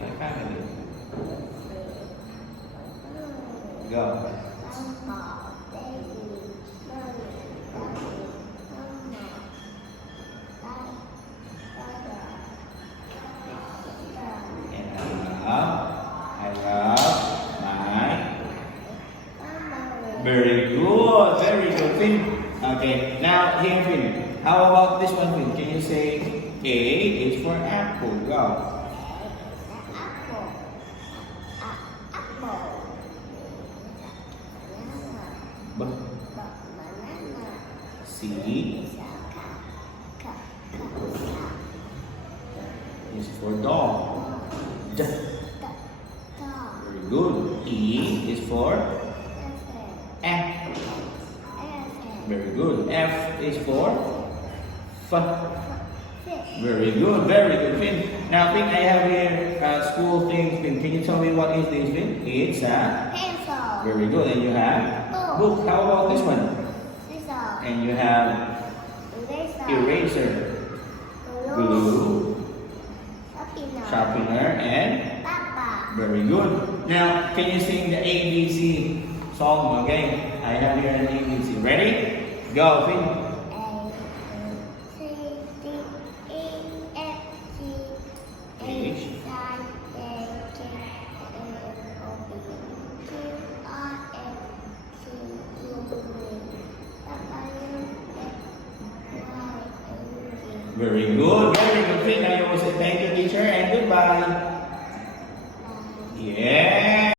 My family. Go. I love my. Very good, very good, Finn. Okay, now here, Finn. How about this one, Finn? Can you say A is for apple? Go. B. C is for dog. D. Very good. E is for F. Very good. F is for F. Very good, Finn. Now, Finn, I have here school things. Finn, can you tell me what is this, Finn? It's a Pencil. very good. And you have book. How about this one? Scissors. And you have eraser, glue, sharpener, and Papa. very good. Now, can you sing the ABC song again? I have here an ABC. Ready? Go, Finn. A, B, C, D, E, F, G, H, I, J, K, L, M, O, P, Q, R, S, T, U, V, W, X, Y, and Z. Very good, Finn. Now you will say thank you, teacher, and goodbye. Bye. Yeah.